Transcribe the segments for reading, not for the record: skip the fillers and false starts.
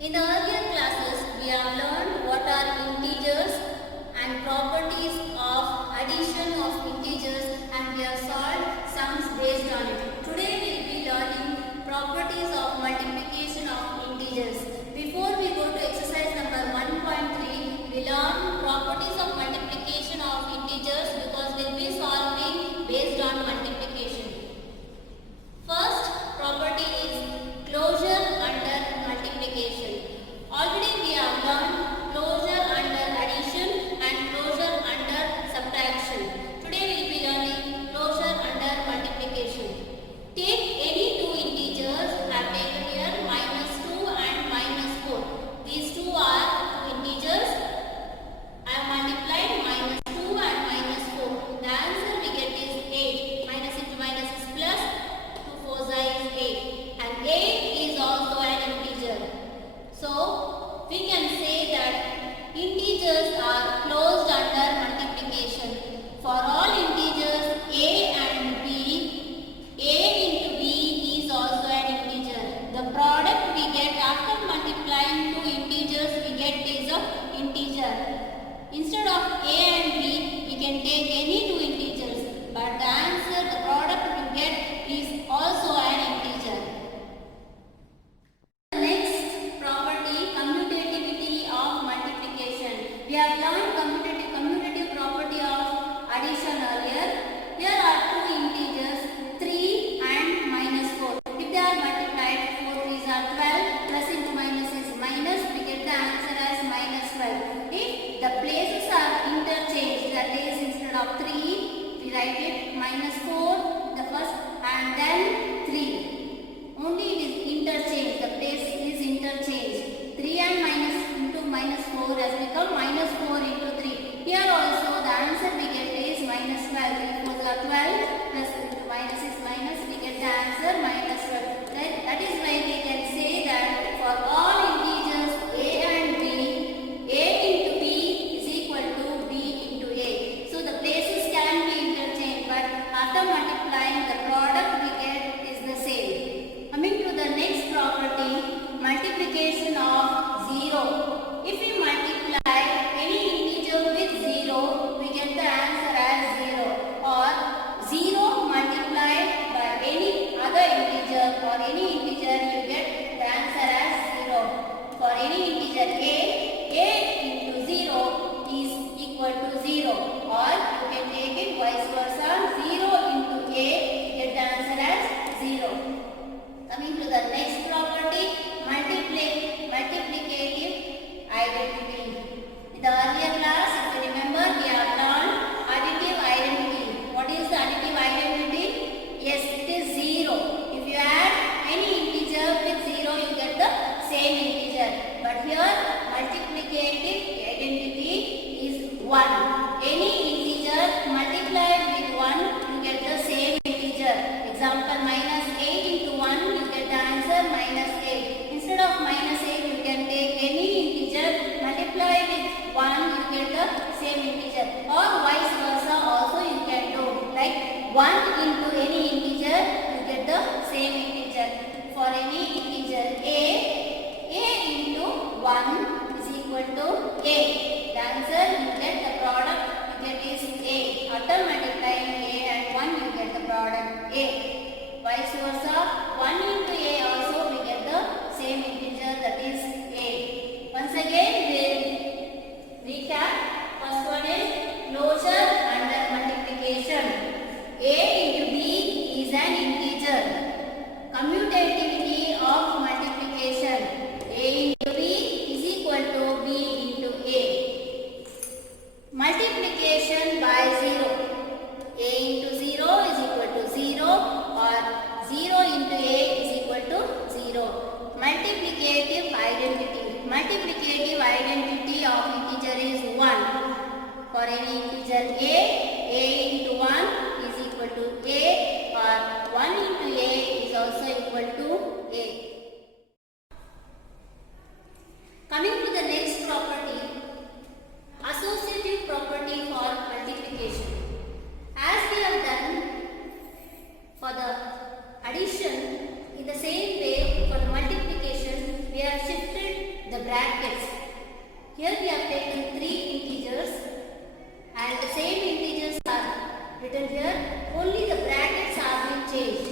In the earlier classes, we have learned what are integers and properties of addition of integers, and we have solved sums based on it. Today we will be learning properties of multiplication of integers. Before we go to exercise number 1.3, we learn properties of multiplication of integers because we will be solving based on multiplication. First property is closure under multiplication. Already we have learned closure under addition and closure under subtraction. Today we will be learning closure under multiplication. Take any two integers. I have taken here -2 and -4. These two are two integers. I have multiplied -2 and -4. The answer we get is 8. Minus into minus is plus. 2 4s is 8. And 8 is also an integer. So, we can say that integers are closed under multiplication. For all integers a and b, a into b is also an integer. The product we get after multiplying two integers, we get is of integer. Instead of a and b, we can take any two integers. But the answer, the product we get is also an integer. Next property, commutativity of multiplication. We have learned commutative property of addition earlier. Here are two integers 3 and -4. If they are multiplied, 4 3s are 12, plus into minus is minus, we get the answer as -12. If the places are interchanged, that is instead of 3, we write it -4, the first, and then 3. Only it is interchanged, the place is interchanged. 3 and minus into -4 has become -4 into 3. Here also the answer we get is -12. 3 4s are 12, plus into minus is minus, we get the answer -12. That is why we can say that for all integers a and b, a into b is equal to b into a. So the places can be interchanged, but after multiplying the product we get is the same. Coming to the next property, multiplication of 0. If we multiply any integer with 0, we get the answer as 0. Or 0 multiplied by any other integer or any integer, you get the answer as 0. For any integer a into 0 is equal to 0. Or you can take it vice versa, 0 into a, you get the answer as 0. Coming to the next property, multiplicative identity. In the earlier class, if you remember, we have learned additive identity. What is the additive identity? Yes, it is 0. If you add any integer with 0, you get the same integer. But here, multiplicative identity is 1. Any integer multiplied with 1, you get the same integer. Example, -8 into 1, you get the answer -8. Instead of -8, you can take any integer, multiply with 1, you get the same integer. Or vice versa also you can do. Like 1 into any integer, you get the same integer. For any integer a into 1 is equal to a. The answer you get the product you get is a. After multiplying a and 1, you get the product a. Vice versa, 1 into a also we get the same integer, that is a. Once again we recap. First one is closure under multiplication. A into b is an integer. Commutativity of multiplication. A into b is equal to b into a. Multiplication by 0. A into 0 is equal to 0, or 0 into a is equal to 0. Multiplicative identity. Multiplicative identity of integer is 1. For any integer a into 1 is equal to a, or 1 into a is also equal to a. Coming to the next property, associative property for multiplication. As we have done for the addition, in the same way for the multiplication, we have shifted Here we have taken three integers and the same integers are written here. Only the brackets are being changed.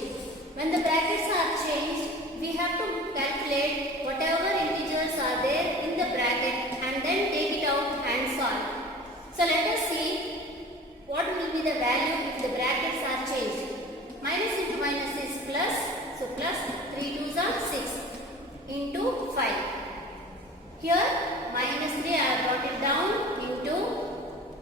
When the brackets are changed, we have to calculate whatever integers are there in the bracket and then take it out and solve. So let us see what will be the value if the brackets are changed. Minus into minus is plus. So plus 3 2s are 6 into 5. Here minus 3 I have brought it down into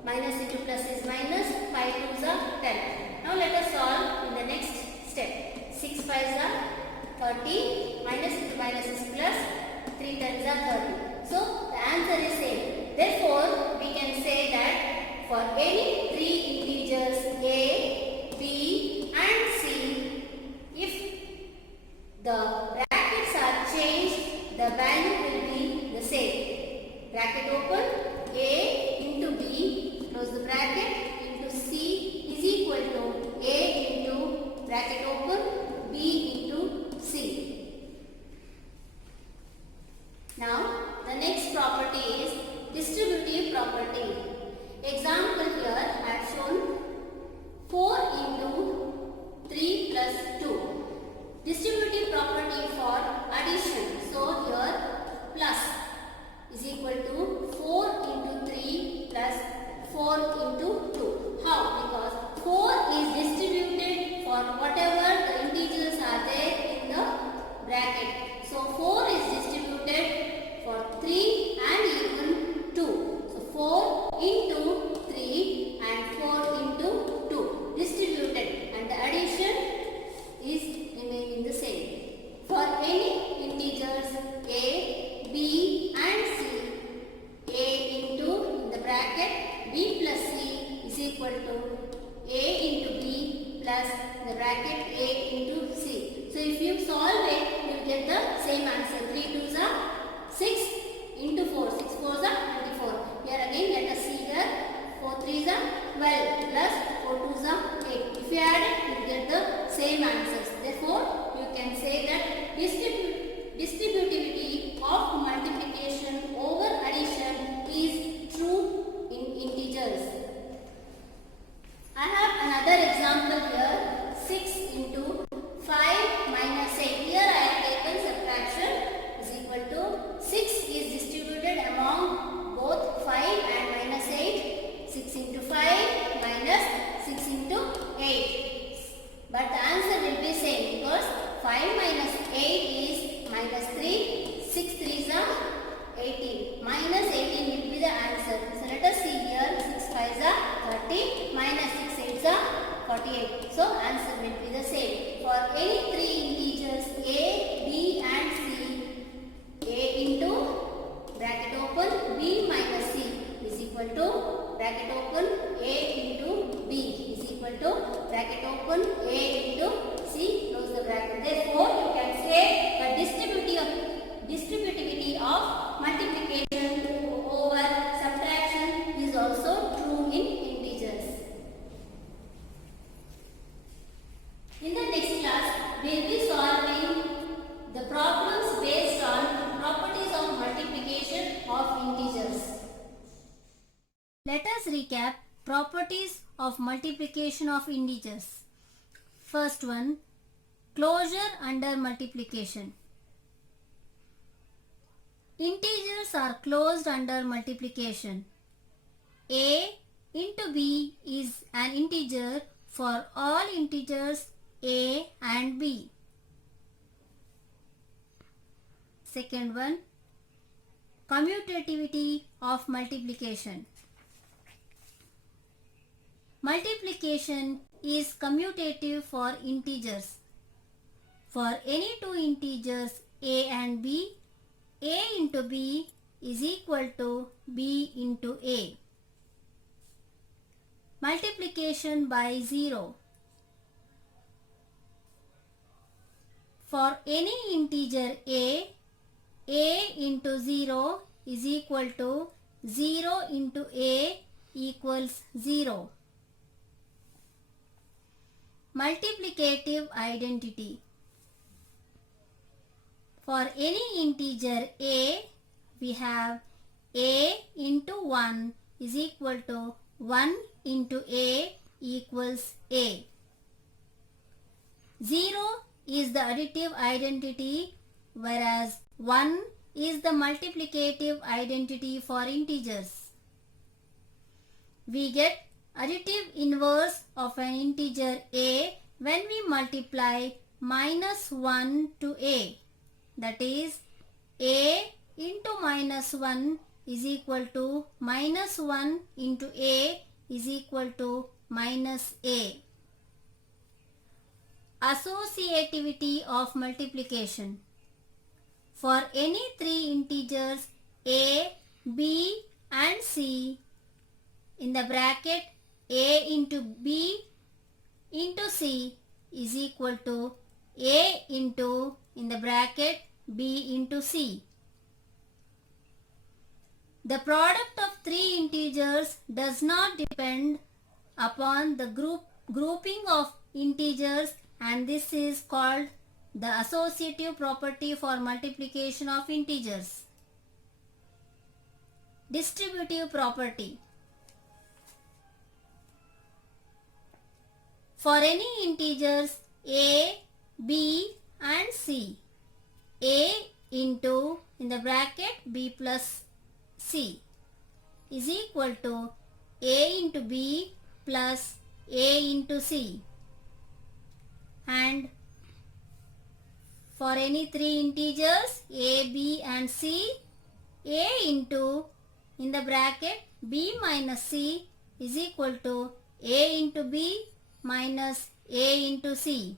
minus into plus is minus, 5 2s are 10. Now let us solve in the next step. 6 5s are 30, minus into minus is plus, 3 10s are 30. So the answer is same. Therefore we can say that for any three integers A, B and C, if the brackets are changed, the value will be the same. Bracket open, A into B, close the bracket, into C is equal to A into bracket open, B into C. Now the next property is distributive property. Example here I have shown 4 into 3 plus 2. Distributive property for addition. So here plus is equal to 4 into 3 plus 4 into 2. How? Because 4 is distributed for whatever the integers are there in the bracket. So 4 is distributed for 3 and even 2. So 4 into 3 and 4 into 2 distributed, and the addition is remaining the same. For any integers A, B and C, A into in the bracket B plus C is equal to A into B plus the bracket A into C. So if you solve it, you will get the same answer. 3 2s are 6 into 4. 6 4s are 24. Here again let us see here. 4 3s are 12 plus 4 2s are 8. If you add it, you will get the same answers. Therefore, you can say that distributivity of multiplication over addition is true in integers. I have another example here. 6 into 5 minus 8. Here I have taken subtraction is equal to 6 is distributed among both 5 and minus 8. 6 into 5 minus 6 into 8. But the answer will be same because 5 minus 8 is minus 3. 6 3s are 18. Minus 18 will be the answer. So let us see here. 6 5s are 30. Minus 6 8s are 48. So answer will be the same. For any three integers A, B and C, A into bracket open B minus C is equal to bracket open A into B is equal to bracket open A into C, close the bracket. Therefore, you can say the distributivity of multiplication over subtraction is also true in integers. In the next class, we will be solving the problems based on properties of multiplication of integers. Let us recap properties of multiplication of integers. First one, closure under multiplication. Integers are closed under multiplication. A into B is an integer for all integers A and B. Second one, commutativity of multiplication. Multiplication is commutative for integers. For any two integers A and B, A into B is equal to B into A. Multiplication by 0. For any integer A into 0 is equal to 0 into A equals 0. Multiplicative identity. For any integer A, we have a into 1 is equal to 1 into a equals a. 0 is the additive identity, whereas 1 is the multiplicative identity for integers. We get additive inverse of an integer a when we multiply minus 1 to a. That is, a into minus 1 is equal to minus 1 into a is equal to minus a. Associativity of multiplication. For any three integers a, b and c, in the bracket a into b into c is equal to a into, in the bracket, b into c. The product of three integers does not depend upon the grouping of integers, and this is called the associative property for multiplication of integers. Distributive property. For any integers a, b and c, a into, in the bracket, b plus c is equal to a into b plus a into c. And for any three integers a, b and c, a into, in the bracket, b minus c is equal to a into b minus a into c.